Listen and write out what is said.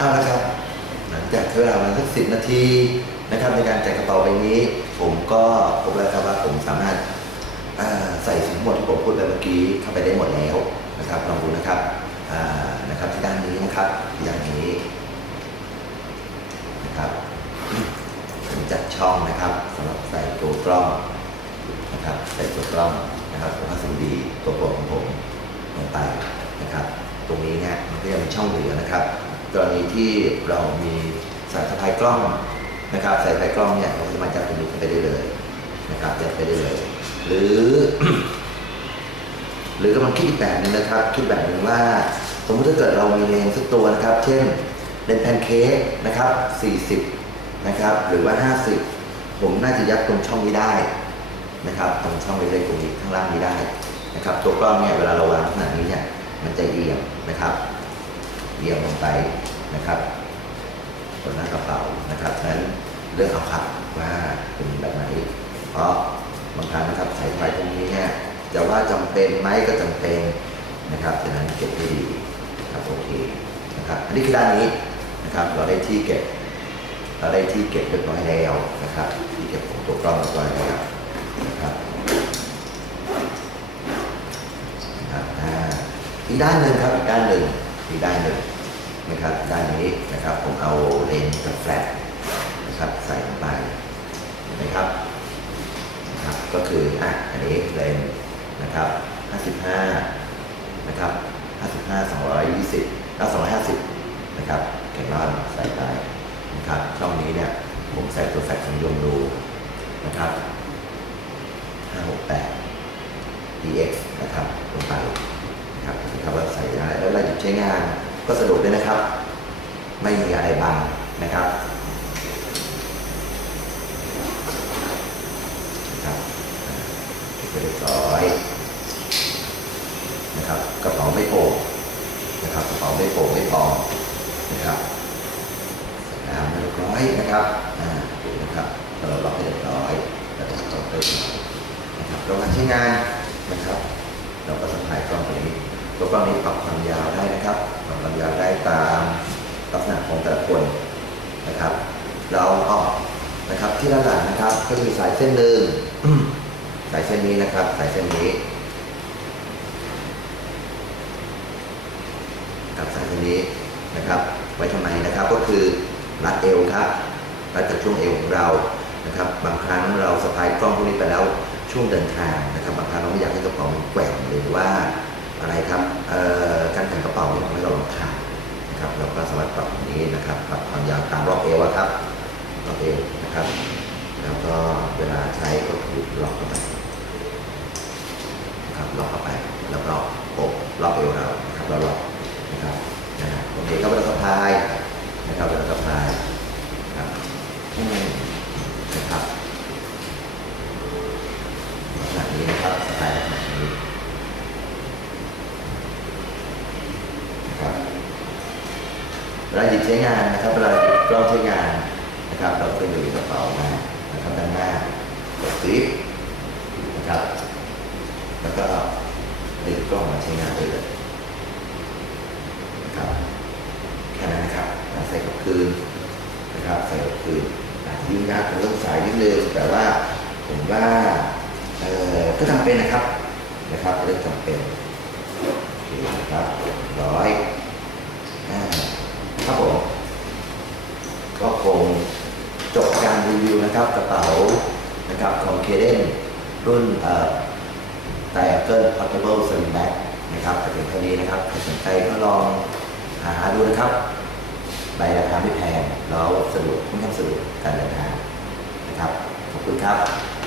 เอาละครับ หลังจากใช้เวลาประมาณสักสิบนาทีนะครับ ในการแจกกระเป๋าใบนี้ ผมก็พบแล้วครับว่าผมสามารถใส่สิ่งหมดที่ผมพูดไปเมื่อกี้เข้าไปได้หมดแล้วนะครับลองดูนะครับนะครับที่ด้านนี้นะครับที่านนี้นะครับผมจัดช่องนะครับสำหรับใส่ตัวกล้องนะครับใส่ตัวกล้องนะครับผมว่าสูดีตัวโปรของผมลงไปนะครับ ตรงนี้เนี่ยมันก็ยังมีช่องเหลือนะครับ กรณีที่เรามีสายสะพายกล้องนะครับสายสะพายกล้องเนี่ยเราสามารถจับตรงนี้ไปได้เลยนะครับจับไปได้เลย หรือ หรือกำลังคิดอีกแบบหนึงนะครับ คิดแบบหนึ่งว่า สมมติถ้าเกิดเรามีเลนส์สักตัวนะครับ เช่นเลนส์แพนเค้กนะครับ 40 นะครับ หรือว่า 50 ผมน่าจะยัดตรงช่องนี้ได้นะครับตรงช่องเล็กๆตรงนี้ข้างล่างนี้ได้นะครับ ตัวกล้องเนี่ยเวลาเราวางขนาดนี้เนี่ยมันจะเอียงนะครับ เอียงลงไปนะครับบนหน้ากระเป๋านะครับนั้นเลือกเอาครับว่าเป็นแบบไหนเพราะบางครั้งนะครับสายไฟตรงนี้เนี่ยจะว่าจำเป็นไหมก็จำเป็นนะครับฉะนั้นเก็บให้ดีครับโอเคนะครับอันนี้คือด้านนี้นะครับเราได้ที่เก็บเราได้ที่เก็บเรียบร้อยแล้วนะครับ ที่เก็บของตัวกล้องเรียบร้อยแล้วนะครับนะครับอ่าอีกด้านหนึ่งครับอีกด้านหนึ่ง อีกด้านหนึ่งนะครับด้านนี้นะครับผมเอาเลนส์กับแฟลชนะครับใส่ลงไปเห็นไหมครับนะครับ ก็คืออะอันนี้เลนส์นะครับ 55 นะครับ 55 220แล้ว250 นะครับแคนนอนใส่ไปนะครับช่องนี้เนี่ยผมใส่ตัวแฟลชของยงดูนะครับ 568 DX นะครับลงไปนะครับนะครับว่า ช้งานก็สะดวกด้วยนะครับ ไม่มีอะไรบังนะครับนะครับเก็บไปเรียบร้อยนะครับกระเป๋าไม่โป่งนะครับกระเป๋าไม่โป่งไม่พองนะครับใส่น้ำเรียบร้อยนะครับอ่าดูนะครับเราล็อกให้เรียบร้อยแล้วเราก็เติมนะครับระหว่างใช้งานนะครับ เราก็สะพายกล้องตัวนี้ ตัวกล้องนี้ปรับความยาวได้นะครับปรับความยาวได้ตามลักษณะของแต่ละคนนะครับ เราออกนะครับที่ด้านหลังนะครับ ก็มีสายเส้นหนึ่งสายเส้นนี้นะครับ สายเส้นนี้กับสายเส้นนี้นะครับ ไว้ทำไมนะครับก็คือรัดเอวครับรัดจากช่วงเอวของเรานะครับ บางครั้งเราสะพายกล้องพวกนี้ไปแล้วช่วงเดินทางนะครับ บางครั้งเราไม่อยากให้กระเป๋ามันแกว่งหรือว่า อะไรครับการแต่งกระเป๋าเนี่ยทำให้เราลำคาญนะครับเราก็สามารถปรับตรงนี้นะครับปรับความยาวตามรอบเอวครับรอบเอวนะครับ แล้วก็เวลาใช้ก็คือล็อกเข้าไปนะครับล็อกเข้าไปแล้วก็โอบรอบเอวเรานะครับแล้วล็อกนะครับนะโอเคครับเวลาสะพายนะครับเวลาสะพายครับลักษณะนี้นะครับสะพายลักษณะนี้นะครับเว ลาหยิบใช้งานนะครับเวลาหยิบกล้องใช้งานนะครับ เราก็อยู่ในกระเป๋ามานะครับด้านหน้ากดซิปนะครับ แล้วก็ดึงกล้องมาใช้งานได้เลยนะครับแค่นั้นนะครับใส่กับคืนนะครับใส่กับคืนอาจจะยุ่งยากเป็นเรื่องสายนิดนึงแต่ว่าผมว่าเออก็จำเป็นนะครับนะครับเรื่องจำเป็นโอเคนะครับร้อย ครับผมก็คงจบการรีวิวนะครับกระเป๋านะครับของเคเดนรุ่นเอ่อไดอะเกิลพอร์ตเบิลสลิงแบ็กนะครับแต่เป็นเท่านี้นะครับใครสนใจก็ลองหาดูนะครับใบราคาไม่แพงแล้วสะดวกค่อนข้างสะดวกการเดินทางนะครับ ขอบคุณครับ